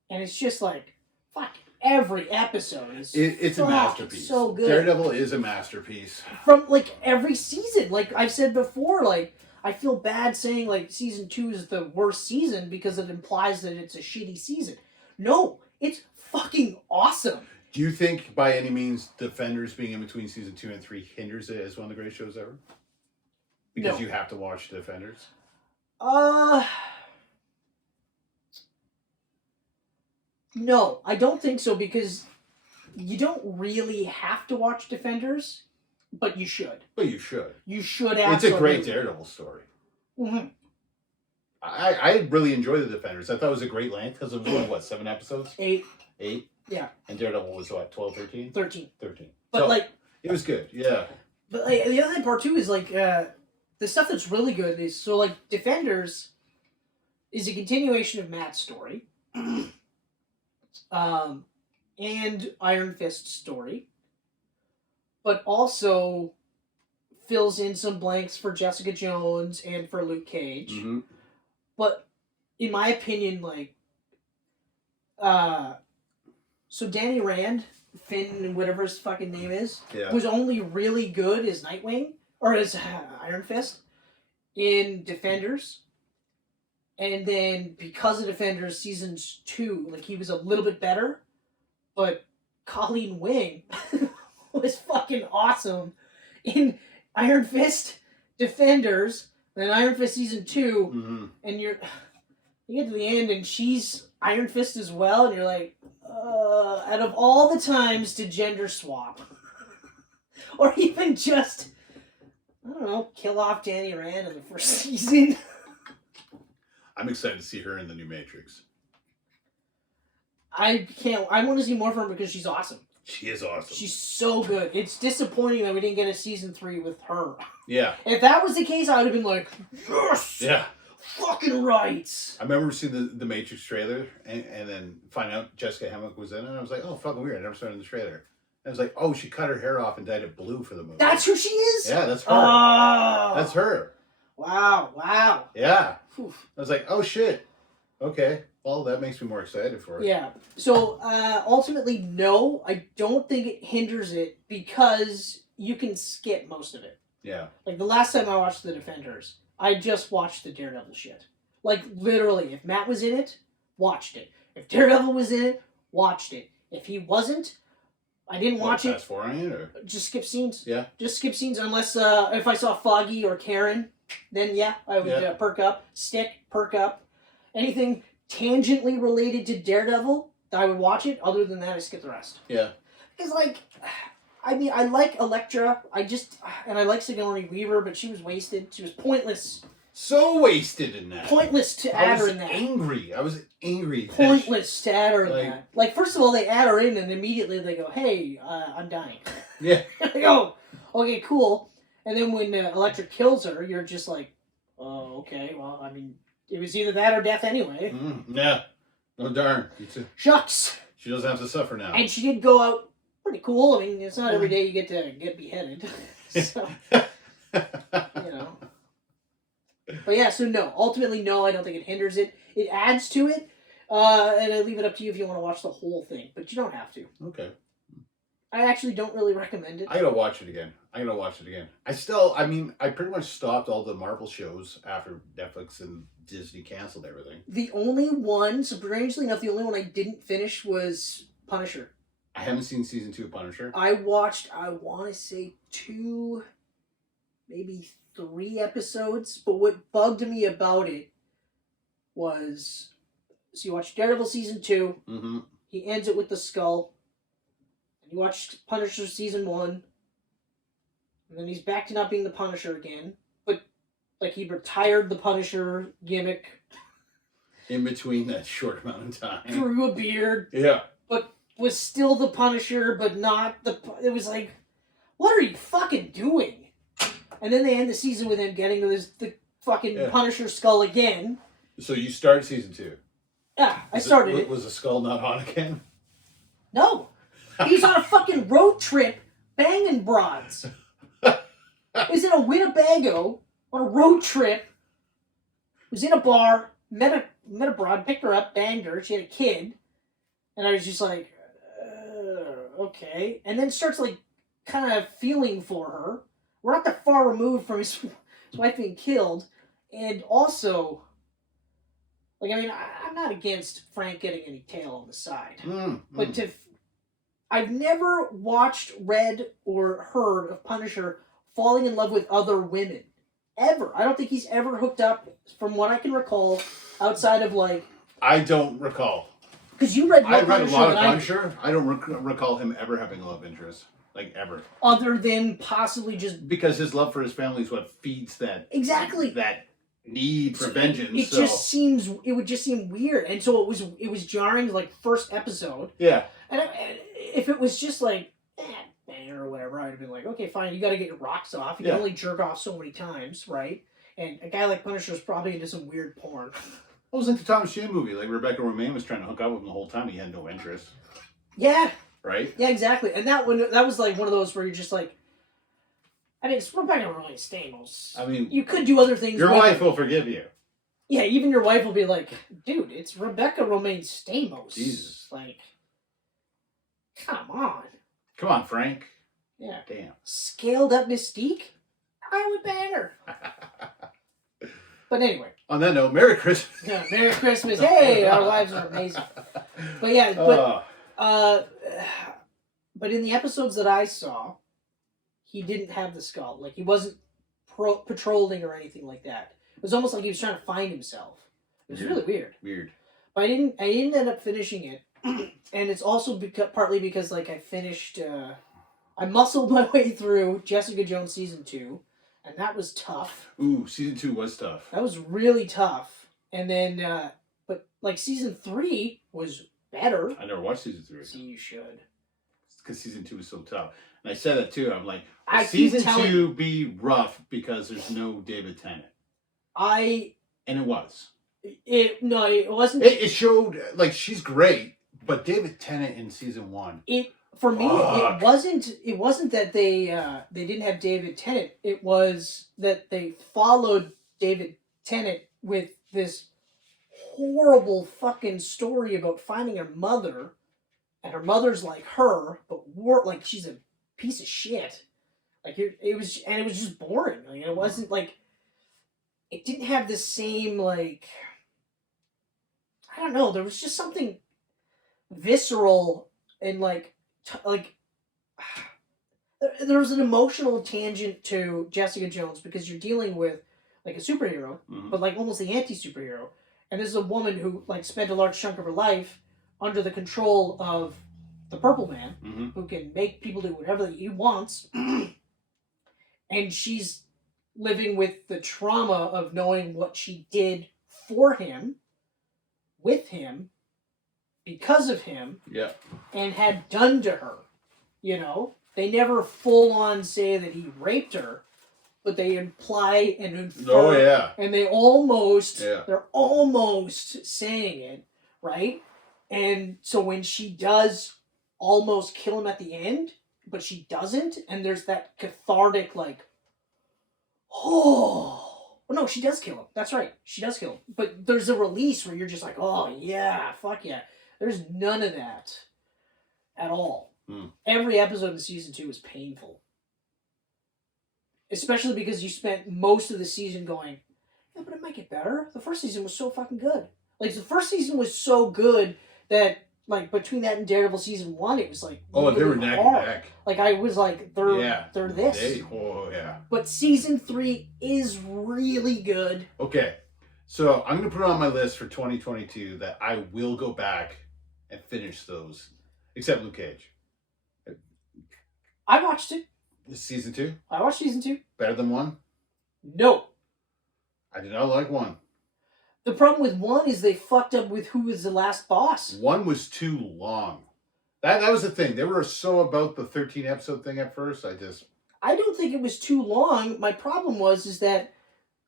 and it's just like, fuck. Every episode is it's a masterpiece. So good. Daredevil is a masterpiece. From like every season, like I've said before, like I feel bad saying like season 2 is the worst season because it implies that it's a shitty season. No, it's fucking awesome. Do you think by any means Defenders being in between season 2 and 3 hinders it as one of the greatest shows ever? Because you have to watch Defenders? No, I don't think so because you don't really have to watch Defenders, but you should. But you should. You should absolutely. It's a great Daredevil story. Mm-hmm. I really enjoyed the Defenders. I thought it was a great length because it was only, what, 7 episodes? 8. 8? Yeah. And Daredevil was what, 12, 13? 13. 13. But so, like, it was good, yeah. But like, the other part too is like the stuff that's really good is so like Defenders is a continuation of Matt's story, and Iron Fist's story, but also fills in some blanks for Jessica Jones and for Luke Cage. Mm-hmm. But in my opinion, like, so Danny Rand, Finn, whatever his fucking name is, was only really good as Nightwing, or as Iron Fist, in Defenders. And then, because of Defenders Seasons 2, like, he was a little bit better, but Colleen Wing was fucking awesome in Iron Fist, Defenders, and Iron Fist Season 2, and you get to the end, and she's Iron Fist as well, and you're like, out of all the times to gender swap, or even just, I don't know, kill off Danny Rand in the first season. I'm excited to see her in the new Matrix. I want to see more from her because she's awesome. She is awesome. She's so good. It's disappointing that we didn't get a season 3 with her. Yeah. If that was the case, I would have been like, yes! Yeah. Fucking right. I remember seeing the Matrix trailer and then finding out Jessica Hemwick was in it, and I was like, oh, fucking weird. I never saw her in the trailer. And I was like, oh, she cut her hair off and dyed it blue for the movie. That's who she is? Yeah, that's her. Oh. That's her. Wow. Yeah. Whew. I was like, oh, shit. Okay. Well, that makes me more excited for it. Yeah. So, ultimately, no, I don't think it hinders it because you can skip most of it. Yeah. Like, the last time I watched The Defenders, I just watched the Daredevil shit. Like, literally, if Matt was in it, watched it. If Daredevil was in it, watched it. If he wasn't, I didn't watch it. Fast forwarding it, or? Just skip scenes. Yeah. Just skip scenes, unless if I saw Foggy or Karen, then yeah, I would perk up. Stick, perk up. Anything tangentially related to Daredevil, I would watch it. Other than that, I skip the rest. Yeah. Because, like, I mean, I like Elektra. And I like Sigourney Weaver, but she was wasted. She was pointless. So wasted in that. Pointless to add her in that. I was angry. Pointless to add her in that. Like, first of all, they add her in, and immediately they go, hey, I'm dying. Yeah. They go, okay, cool. And then when Elektra kills her, you're just like, oh, okay, well, I mean, it was either that or death anyway. Yeah. No darn. Shucks. She doesn't have to suffer now. And she did go out pretty cool. I mean, it's not every day you get to get beheaded. So, you know. But yeah, so no. Ultimately, no, I don't think it hinders it. It adds to it. And I leave it up to you if you want to watch the whole thing. But you don't have to. Okay. I actually don't really recommend it. I gotta watch it again. I pretty much stopped all the Marvel shows after Netflix and Disney canceled everything. The only one, strangely enough, the only one I didn't finish was Punisher. I haven't seen season 2 of Punisher. I watched, I want to say 2, maybe 3 episodes, but what bugged me about it was, so you watch Daredevil season 2, he ends it with the skull, and you watch Punisher season 1, and then he's back to not being the Punisher again, but like he retired the Punisher gimmick. In between that short amount of time. Grew a beard. Yeah. But was still the Punisher, but not the... It was like, what are you fucking doing? And then they end the season with him getting the fucking Punisher skull again. So you started season 2? Yeah, I started it. Was the skull not on again? No. He's on a fucking road trip banging broads. He's in a Winnebago on a road trip. Was in a bar, met a broad, picked her up, banged her. She had a kid. And I was just like, okay. And then starts like kind of feeling for her. We're not that far removed from his wife being killed. And also, like, I mean, I'm not against Frank getting any tail on the side. But I've never watched, read, or heard of Punisher falling in love with other women. Ever. I don't think he's ever hooked up, from what I can recall, outside of, like... I don't recall. Because you read more I read a lot of Punisher. I don't recall him ever having a love interest. Like, ever. Other than possibly just... Because his love for his family is what feeds that... Exactly. That need for vengeance. It would just seem weird, and so it was jarring. Like first episode, yeah. And if it was just like banger or whatever, I'd have been like, okay, fine, you got to get your rocks off. You can only jerk off so many times, right? And a guy like Punisher is probably into some weird porn. I was into Thomas Jane movie. Like Rebecca Romaine was trying to hook up with him the whole time. He had no interest. Yeah. Right. Yeah, exactly. And that was like one of those where you're just like, I mean, it's Rebecca Romaine Stamos. I mean, you could do other things. Your wife will forgive you. Yeah, even your wife will be like, dude, it's Rebecca Romaine Stamos. Jesus. Like, come on. Come on, Frank. Yeah. Damn. Scaled up Mystique? I would bang her. But anyway. On that note, Merry Christmas. Yeah, Merry Christmas. Hey, our wives are amazing. But yeah, but in the episodes that I saw, he didn't have the skull. Like, he wasn't patrolling or anything like that. It was almost like he was trying to find himself. It was really weird. Weird. But I didn't end up finishing it. And it's also partly because, like, I finished... I muscled my way through Jessica Jones Season 2. And that was tough. Ooh, Season 2 was tough. That was really tough. And then... but, like, Season 3 was better. I never watched Season 3. So you should. Because Season 2 was so tough. And I said that too. I'm like, Season 2 be rough because there's no David Tennant. And it was. It wasn't. It showed, like, she's great, but David Tennant in Season 1. For me, it wasn't that they didn't have David Tennant. It was that they followed David Tennant with this horrible fucking story about finding her mother, and her mother's like her, but like she's a piece of shit. Like it was just boring. Like it wasn't like it didn't have the same like I don't know. There was just something visceral and like there was an emotional tangent to Jessica Jones because you're dealing with like a superhero, but like almost the anti-superhero, and this is a woman who like spent a large chunk of her life under the control of the Purple Man, who can make people do whatever he wants, and she's living with the trauma of knowing what she did for him, with him, because of him, and had done to her. You know, they never full on say that he raped her, but they imply and infer, and they're almost saying it, right? And so when she does almost kill him at the end, but she doesn't, and there's that cathartic like, oh no, she does kill him. That's right, she does kill him. But there's a release where you're just like, oh yeah, fuck yeah. There's none of that at all. Every episode of Season 2 is painful. Especially because you spent most of the season going, yeah, but it might get better. The first season was so fucking good. Like, the first season was so good that, like, between that and Daredevil Season 1, it was like... Oh, they were neck and neck. Like, I was like, they're this. But Season 3 is really good. Okay. So, I'm going to put it on my list for 2022 that I will go back and finish those. Except Luke Cage. I watched it. Season 2? I watched Season 2. Better than 1? No. I did not like 1. The problem with 1 is they fucked up with who was the last boss. 1 was too long. That was the thing. They were so about the 13 episode thing at first. I don't think it was too long. My problem is that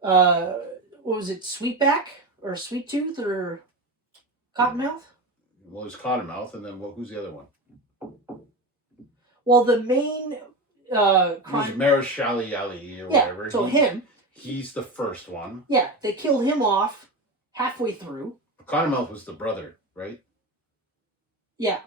what was it, Sweetback or Sweet Tooth or Cottonmouth? Well, it was Cottonmouth, and then who's the other one? Well, the main crime... It was Marishali Ali or whatever. So He's the first one. Yeah, they killed him off halfway through. Cottonmouth was the brother, right? Yeah.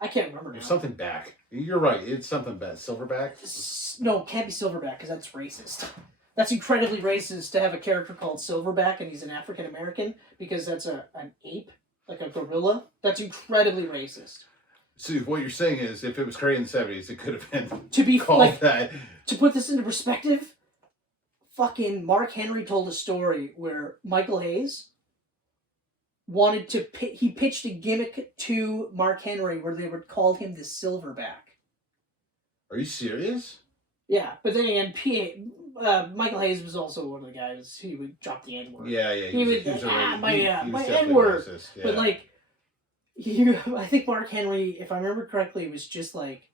I can't remember now. There's something back. You're right. It's something bad. Silverback? No, it can't be Silverback because that's racist. That's incredibly racist to have a character called Silverback and he's an African American because that's an ape, like a gorilla. That's incredibly racist. So what you're saying is, if it was created in the 70s, it could have been called like that. To put this into perspective, fucking Mark Henry told a story where Michael Hayes wanted to... He pitched a gimmick to Mark Henry where they would call him the Silverback. Are you serious? Yeah, but then again, Michael Hayes was also one of the guys. He would drop the N word. Yeah. He would my N word. Yeah. But like, I think Mark Henry, if I remember correctly, was just like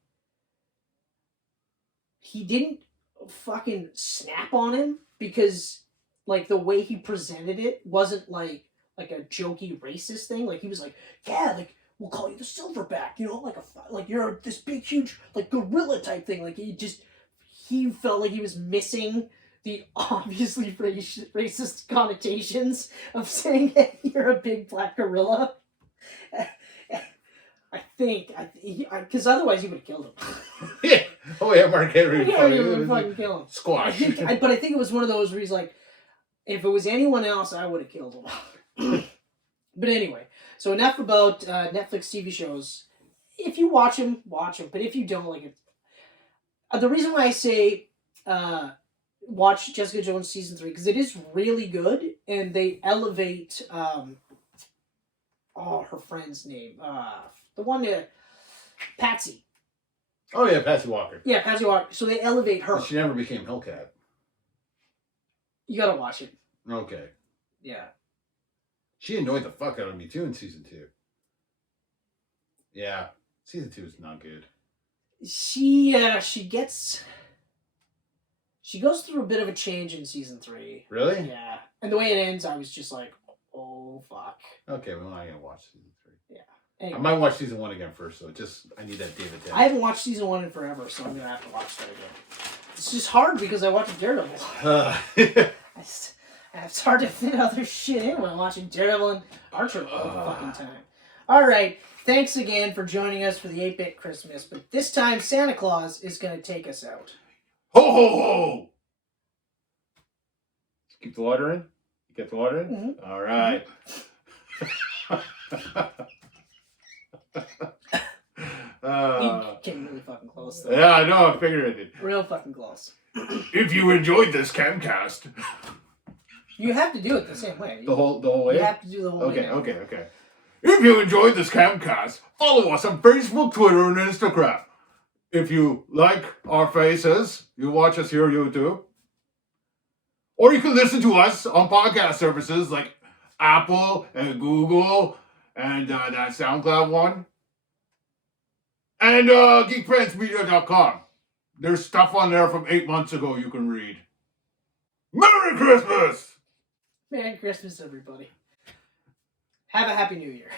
he didn't fucking snap on him because like the way he presented it wasn't like a jokey racist thing. Like he was like, yeah, like we'll call you the Silverback, you know, like you're this big huge like gorilla type thing. Like he felt like he was missing the obviously racist connotations of saying that you're a big black gorilla. I think, because otherwise he would have killed him. Yeah. Oh yeah, Mark Henry. Yeah, he would fucking kill him. Squash. But I think it was one of those where he's like, if it was anyone else, I would have killed him. But anyway, so enough about Netflix TV shows. If you watch them, watch them. But if you don't, like it. The reason why I say watch Jessica Jones season 3 because it is really good and they elevate her friend's name, the one that Patsy. Oh yeah, Patsy Walker. Yeah, Patsy Walker. So they elevate her. She never became Hellcat. You gotta watch it. Okay. Yeah. She annoyed the fuck out of me too in season 2. Yeah, season 2 is not good. She goes through a bit of a change in season 3. Really? Yeah. And the way it ends, I was just like, oh fuck. Okay, well I'm gonna watch season 3. Yeah. Anyway. I might watch season 1 again first, so I need that David Tennant. I haven't watched season 1 in forever, so I'm gonna have to watch that again. It's just hard because I watched Daredevil. It's hard to fit other shit in when I'm watching Daredevil and Archer all the fucking time. Alright, thanks again for joining us for the 8-Bit Christmas, but this time Santa Claus is gonna take us out. Ho ho ho! Keep the water in? You get the water in? Mm-hmm. Alright. You came really fucking close though. Yeah, I know, I figured I did. Real fucking close. If you enjoyed this Camcast. You have to do it the same way. The whole way? You have to do the whole way. Okay. If you enjoyed this Camcast, follow us on Facebook, Twitter, and Instagram. If you like our faces, you watch us here on YouTube. Or you can listen to us on podcast services like Apple and Google and that SoundCloud one. And geekpantsmedia.com. There's stuff on there from 8 months ago you can read. Merry Christmas! Merry Christmas, everybody. Have a Happy New Year.